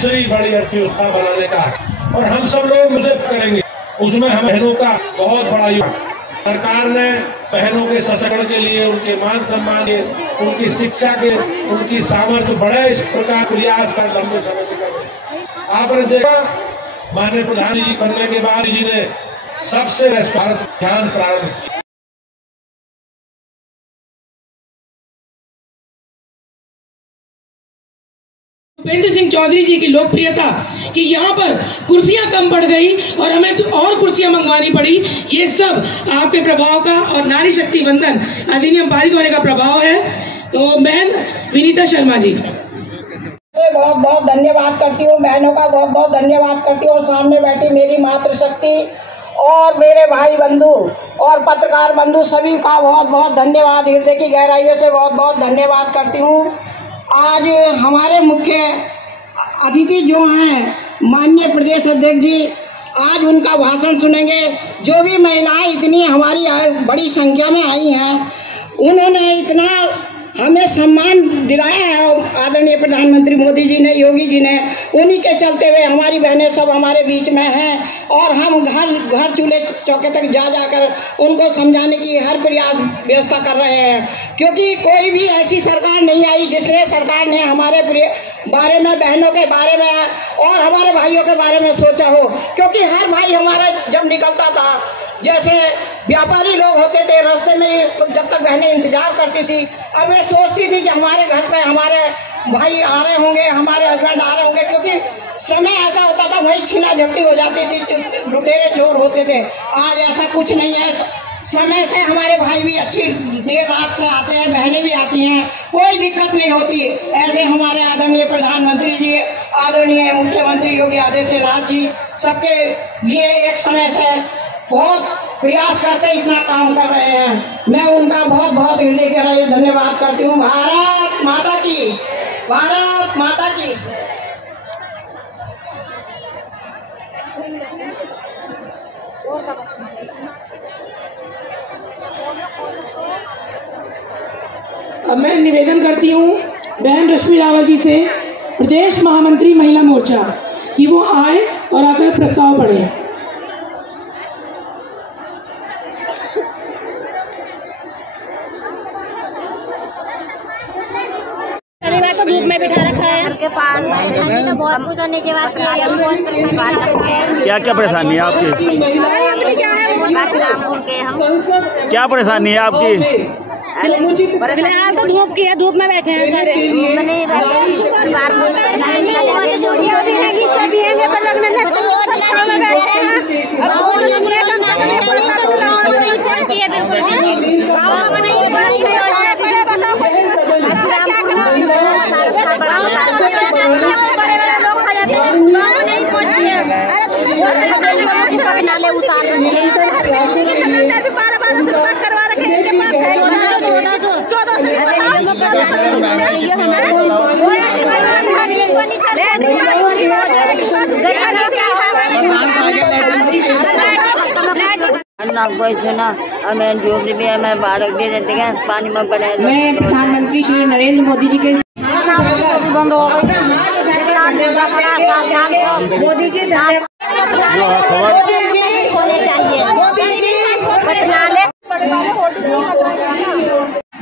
तीसरी बड़ी अर्थव्यवस्था बनाने का है और हम सब लोग मुझे करेंगे, उसमें हम बहनों का बहुत बड़ा योगदान। सरकार ने बहनों के सशक्तिकरण के लिए, उनके मान सम्मान के, उनकी शिक्षा के, उनकी सामर्थ्य बढ़े, इस प्रकार प्रयास लंबे समय से कर रहे हैं। आपने देखा माननीय प्रधानमंत्री जी बनने के बाद जी ने सबसे स्वार्थ अभियान प्रारंभ किया। भूपेंद्र सिंह चौधरी जी की लोकप्रियता कि यहाँ पर कुर्सियां कम पड़ गई और हमें तो और कुर्सियां मंगवानी पड़ी, ये सब आपके प्रभाव का और नारी शक्ति वंदन अधिनियम पारित होने का प्रभाव है। तो बहन विनीता शर्मा जी बहुत बहुत धन्यवाद करती हूँ, बहनों का बहुत बहुत धन्यवाद करती हूँ और सामने बैठी मेरी मातृशक्ति और मेरे भाई बंधु और पत्रकार बंधु सभी का बहुत बहुत धन्यवाद, हृदय की गहराइयों से बहुत बहुत धन्यवाद करती हूँ। आज हमारे मुख्य अतिथि जो हैं माननीय प्रदेश अध्यक्ष जी, आज उनका भाषण सुनेंगे। जो भी महिलाएं इतनी हमारी बड़ी संख्या में आई हैं, उन्होंने इतना हमें सम्मान दिलाया है आदरणीय प्रधानमंत्री मोदी जी ने, योगी जी ने, उन्हीं के चलते हुए हमारी बहनें सब हमारे बीच में हैं और हम घर घर चूल्हे चौके तक जा जाकर उनको समझाने की हर प्रयास व्यवस्था कर रहे हैं, क्योंकि कोई भी ऐसी सरकार नहीं आई जिसने सरकार ने हमारे बारे में, बहनों के बारे में और हमारे भाइयों के बारे में सोचा हो। क्योंकि हर भाई हमारा जब निकलता था, जैसे व्यापारी लोग होते थे रास्ते में, जब तक बहनें इंतजार करती थी, अब वे सोचती थी कि हमारे घर पे हमारे भाई आ रहे होंगे, हमारे हस्बैंड आ रहे होंगे, क्योंकि समय ऐसा होता था वही छीना झपटी हो जाती थी, लुटेरे चोर होते थे। आज ऐसा कुछ नहीं है, समय से हमारे भाई भी अच्छी देर रात से आते हैं, बहनें भी आती हैं, कोई दिक्कत नहीं होती। ऐसे हमारे आदरणीय प्रधानमंत्री जी, आदरणीय मुख्यमंत्री योगी आदित्यनाथ जी सबके लिए एक समय से बहुत प्रयास करके इतना काम कर रहे हैं। मैं उनका बहुत बहुत हृदय के धन्यवाद करती हूँ। भारत माता की, भारत माता की। अब मैं निवेदन करती हूँ बहन रश्मि रावल जी से, प्रदेश महामंत्री महिला मोर्चा, कि वो आए और आकर प्रस्ताव पढ़े। तो धूप में बिठा रखा है सबके पास, तो बहुत कुछ नीचे बात क्या क्या परेशानी है आपकी? क्या परेशानी है आपकी? फिलहाल तो धूप की है, धूप में बैठे हैं सारे। नाले उतार करवा रखे इनके पास है 14 हमें जोबरी भी हमें भारत दे देते हैं पानी में पड़े। मैं प्रधानमंत्री श्री नरेंद्र मोदी जी के मोदी जी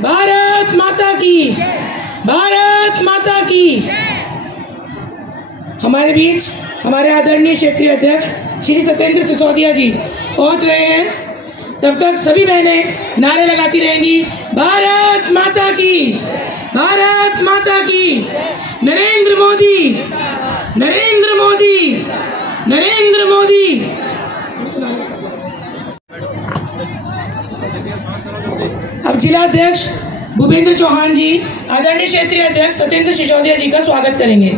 भारत माता की, भारत माता की। हमारे बीच हमारे आदरणीय क्षेत्रीय अध्यक्ष श्री सत्येंद्र सिसोदिया जी पहुंच रहे हैं। तब तक सभी बहनें नारे लगाती रहेंगी, भारत माता की, भारत माता की, नरेंद्र मोदी, नरेंद्र मोदी, नरेंद्र मोदी। अब जिला अध्यक्ष भूपेंद्र चौहान जी आदरणीय क्षेत्रीय अध्यक्ष सत्येंद्र सिसोदिया जी का स्वागत करेंगे।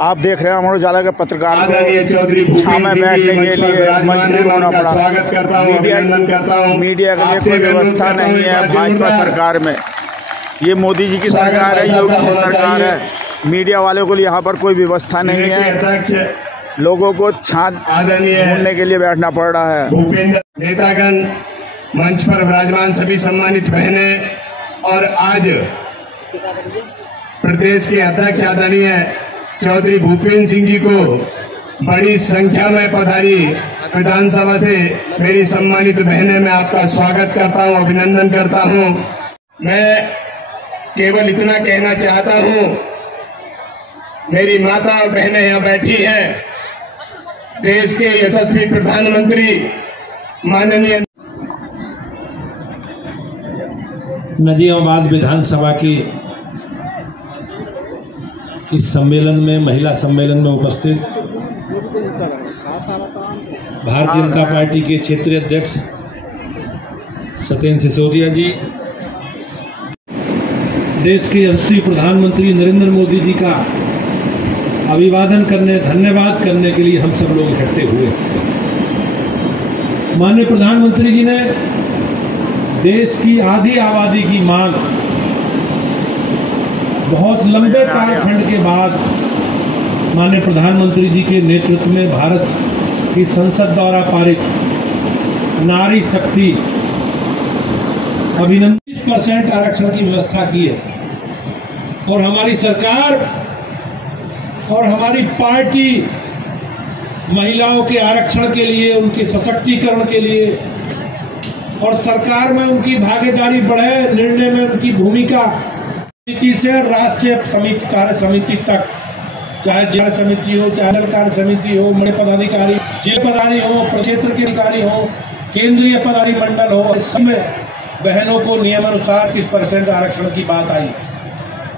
आप देख रहे हैं अमर उजाला के पत्रकार में बैठने के लिए मजबूर होना पड़ा। मीडिया के लिए कोई व्यवस्था नहीं है भाजपा सरकार में। ये मोदी जी की सरकार है, योगी की सरकार है। मीडिया वालों के लिए यहाँ पर कोई व्यवस्था नहीं है। लोगों को छाछ आदरणीय ढूंढने के लिए बैठना पड़ रहा है। भूपेंद्र नेतागण, मंच पर विराजमान सभी सम्मानित बहनें और आज प्रदेश के अध्यक्ष आदरणीय चौधरी भूपेंद्र सिंह जी को बड़ी संख्या में पधारी विधानसभा से मेरी सम्मानित बहनें, मैं आपका स्वागत करता हूं, अभिनंदन करता हूं। मैं केवल इतना कहना चाहता हूं, मेरी माता और बहनें यहाँ बैठी हैं, देश के यशस्वी प्रधानमंत्री माननीय नजीमाबाद विधानसभा की इस सम्मेलन में, महिला सम्मेलन में उपस्थित भारतीय जनता पार्टी के क्षेत्रीय अध्यक्ष सत्येंद्र सिसोदिया जी, देश के यशस्वी प्रधानमंत्री नरेंद्र मोदी जी का अभिवादन करने, धन्यवाद करने के लिए हम सब लोग इकट्ठे हुए। माननीय प्रधानमंत्री जी ने देश की आधी आबादी की मांग बहुत लंबे कालखंड के बाद माननीय प्रधानमंत्री जी के नेतृत्व में भारत की संसद द्वारा पारित नारी शक्ति अभिनंदन 20% आरक्षण की व्यवस्था की है। और हमारी सरकार और हमारी पार्टी महिलाओं के आरक्षण के लिए, उनके सशक्तिकरण के लिए और सरकार में उनकी भागीदारी बढ़े, निर्णय में उनकी भूमिका, समिति से राष्ट्रीय समिति, कार्य समिति तक, चाहे जिला समिति हो, चाहे मंडल कार्य समिति हो, बड़े पदाधिकारी, जिला पदाधिकारी हो, प्रक्षेत्र के अधिकारी हो, केंद्रीय पदाधिकारी मंडल हो, इसमें बहनों को नियमानुसार 30% आरक्षण की बात आई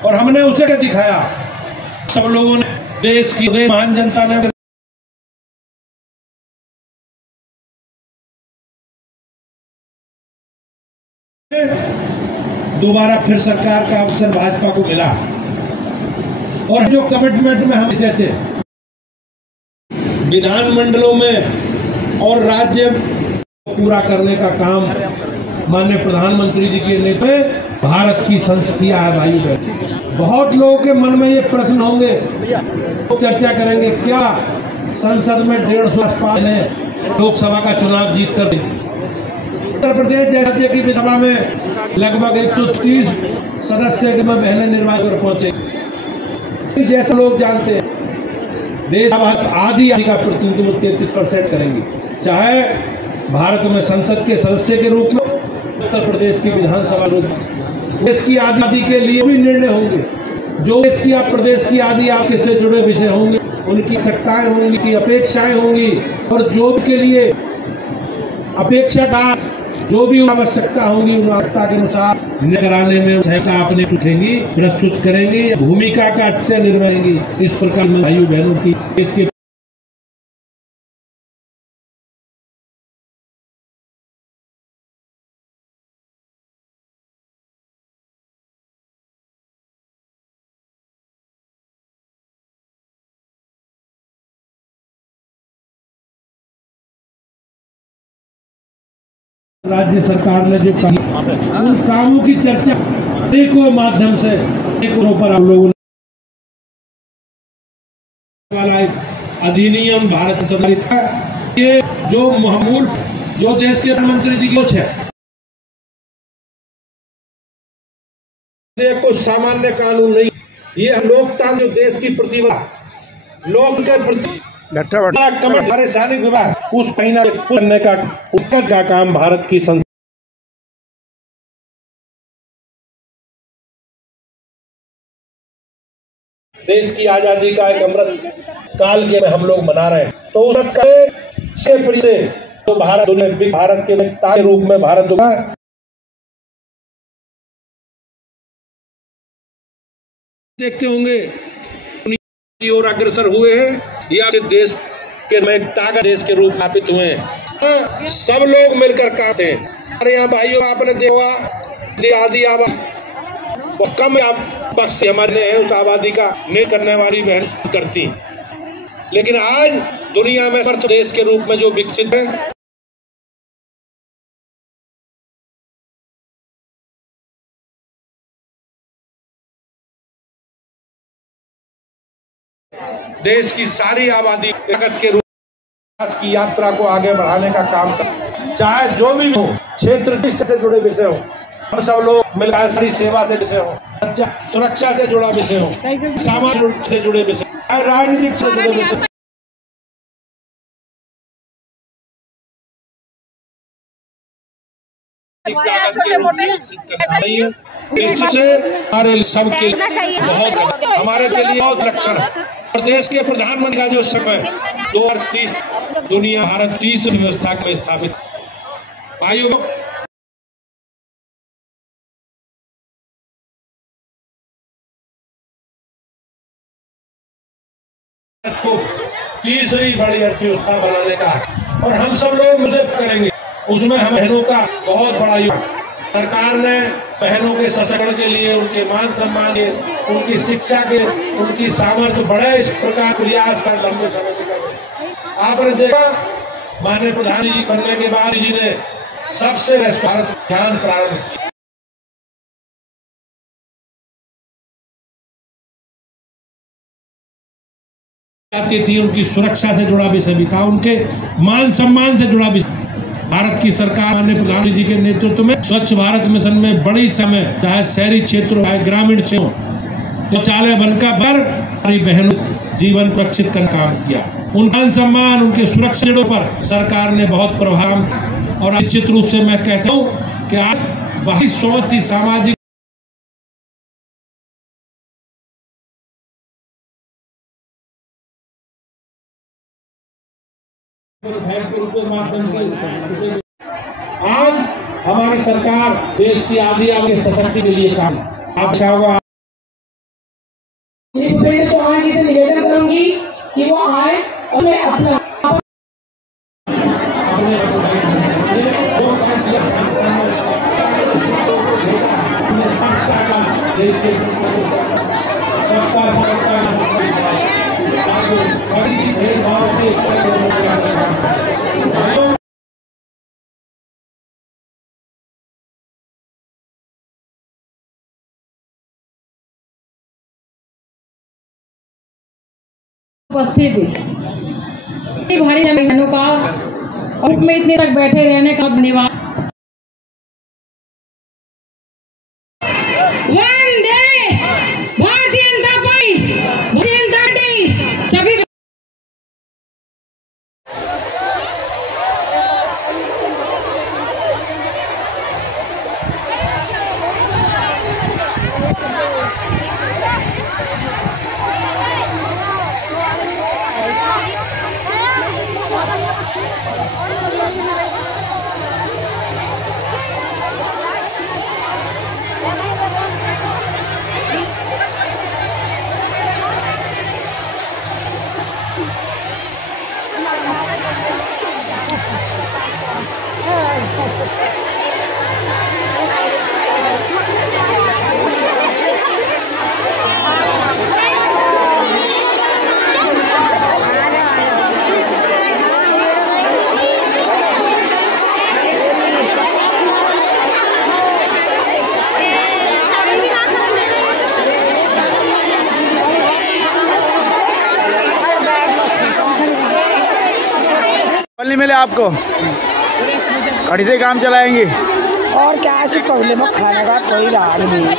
और हमने उसे दिखाया। सब लोगों ने, देश की महान जनता ने दोबारा फिर सरकार का अवसर भाजपा को मिला और जो कमिटमेंट में हम इसे थे, विधानमंडलों में और राज्य पूरा करने का काम माननीय प्रधानमंत्री जी के नेतृत्व में भारत की संस्कृति है। भाई बहन, बहुत लोगों के मन में ये प्रश्न होंगे, चर्चा करेंगे, क्या संसद में 150 आसपास ने लोकसभा का चुनाव जीत कर उत्तर प्रदेश जैसे की विधानसभा में लगभग 130 सदस्य में बहनें निर्वाचित कर पहुंचे। जैसे लोग जानते हैं, देश आधी का प्रतिनिधित्व 33% करेंगे, चाहे भारत में संसद के सदस्य के रूप में, उत्तर प्रदेश की विधानसभा रूप में। देश की आज़ादी के लिए भी निर्णय होंगे, जो देश की प्रदेश की आदि आपके से जुड़े विषय होंगे, उनकी सत्ताएं होंगी, की अपेक्षाएं होंगी और जो के लिए अपेक्षा का जो भी आवश्यकता होंगी, उन आवश्यकता के अनुसार कराने में सहायता अपने पूछेंगी, प्रस्तुत करेंगी, भूमिका का अच्छे निर्वहेंगी। इस प्रकार भाइयों बहनों की इसके राज्य सरकार ने जो उन कामों की चर्चा अनेकों माध्यम से अनेकों पर आप लोगों ने अधिनियम भारत संविधान है, ये जो महमूल जो देश के प्रधानमंत्री जी की सोच है, ये कोई सामान्य कानून नहीं, ये लोकतंत्र जो देश की प्रतिभा, लोक के प्रति हमारे सैनिक विभाग उस महीना करने का उत्कर्ष का काम भारत की संसद देश की आजादी का एक अमृत काल के में हम लोग मना रहे हैं। तो उस से तो भारत के रूप में भारत देखते होंगे की ओर अग्रसर हुए हैं या देश के में ताकत देश के रूप स्थापित हुए हैं। सब लोग मिलकर कहते हैं, अरे यहाँ भाइयों आपने देखा आदि आबादी वो कम पक्ष हमारे हैं, उस आबादी का निर्णय करने वाली बहन करती, लेकिन आज दुनिया में देश के रूप में जो विकसित है देश की सारी आबादी प्रगति के रूप की यात्रा को आगे बढ़ाने का काम कर, चाहे जो भी हो, क्षेत्र से जुड़े विषय हो, हम सब लोग मिलकर सारी सेवा से विषय हो, सुरक्षा से जुड़ा विषय हो, सामाजिक से जुड़े विषय, राजनीतिक से जुड़े विषय, निश्चित से हमारे सबके बहुत, हमारे के लिए बहुत लक्षण है। और देश के प्रधानमंत्री का जो समय 2030 दुनिया भारत 30 व्यवस्था में स्थापित भाइयों को तीसरी बड़ी अर्थव्यवस्था बनाने का है और हम सब लोग मुझे करेंगे, उसमें हम बहनों का बहुत बड़ा योगदान। सरकार ने बहनों के सशक्तिकरण के लिए, उनके मान सम्मान के, उनकी शिक्षा के, उनकी सामर्थ्य बड़े इस प्रकार प्रयास लंबे समय से कर रहे हैं। आपने देखा माननीय प्रधानमंत्री बनने के बाद जी ने सबसे भारत अभियान प्रारंभ किया। जाती थी, उनकी सुरक्षा से जुड़ा विषय भी था, उनके मान सम्मान से जुड़ा विषय। भारत की सरकार माननीय प्रधानमंत्री जी के नेतृत्व में स्वच्छ भारत मिशन में बड़ी समय, चाहे शहरी क्षेत्रों चाहे ग्रामीण क्षेत्रों, शौचालय बनकर हमारी बहनों जीवन सुरक्षित करने का काम किया। उनका मान सम्मान, उनके सुरक्षा पर सरकार ने बहुत प्रभाव, और निश्चित रूप से मैं कहता हूँ कि आज बहुत सोच ही सामाजिक आज हमारी सरकार देश की आदिवासी के सशक्ति के लिए काम। आप क्या होगा, श्री भूपेंद्र चौहान जी से निवेदन करूंगी कि वो आए और मैं अपना उपस्थिति भारी बहनों का और में इतने तक बैठे रहने का धन्यवाद। वंदे भारतीय जनता पार्टी सभी नहीं मिले आपको, कड़ी से काम चलाएंगे और क्या ऐसे पहले में खाने का कोई राग नहीं।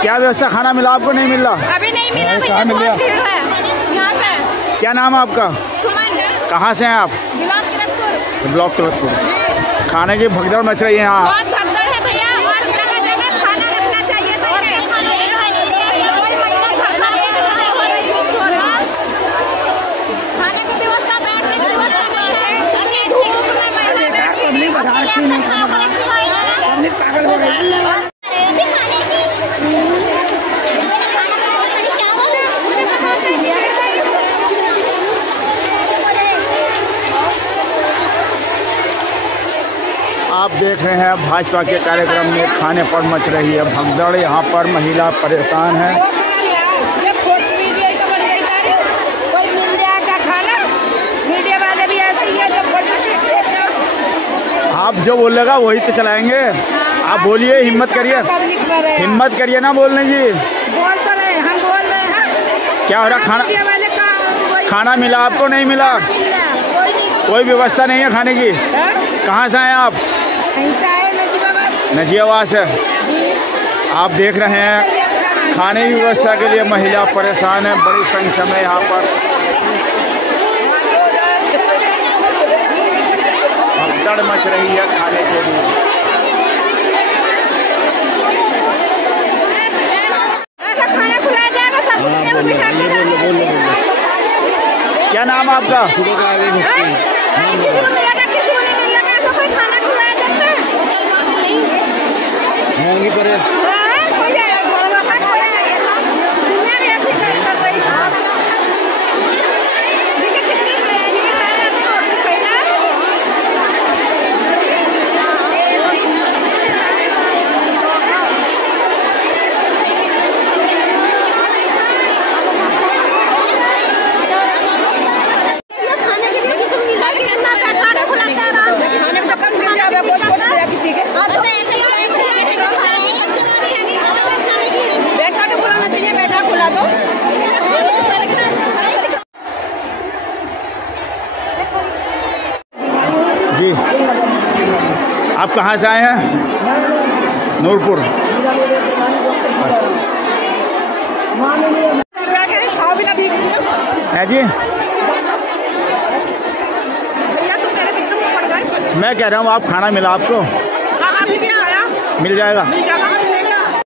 क्या व्यवस्था, खाना मिला आपको? नहीं मिल रहा अभी नहीं मिला, कहाँ मिल गया यहाँ पे। क्या नाम है आपका? सुमन। कहाँ से हैं आप? ब्लॉक तिलकपुर। खाने की भगदड़ मच रही है यहाँ। बहुत भगदड़ है भैया, और जगह जगह खाना रखना चाहिए था। खाने की व्यवस्था, बैठने की व्यवस्था नहीं है। इतनी धूप में पागल हो गई। आप देख रहे हैं भाजपा के कार्यक्रम में खाने पर मच रही है भगदड़। यहाँ पर महिला परेशान है। कोई मिल जाएगा खाना, मीडिया वाले भी ऐसे ही है। आप जो बोलेगा वही तो चलाएंगे। आप बोलिए, हिम्मत करिए, हिम्मत करिए ना बोलने की। बोल तो रहे, हम बोल रहे हैं। क्या हो रहा? खाना मिला आपको? नहीं मिला? कोई व्यवस्था नहीं है खाने की? कहाँ से आए आप? नजियाबाद से। आप देख रहे हैं खाने की व्यवस्था के लिए महिला परेशान है बड़ी संख्या में। यहाँ पर भगदड़ मच रही है खाने के लिए। खाना खुलाया जाएगा सब कुछ बिठा के। क्या नाम है आपका? जी, आप कहाँ से आए हैं? नूरपुर। है जी, मैं कह रहा हूँ आप खाना मिला आपको? मिल जाएगा।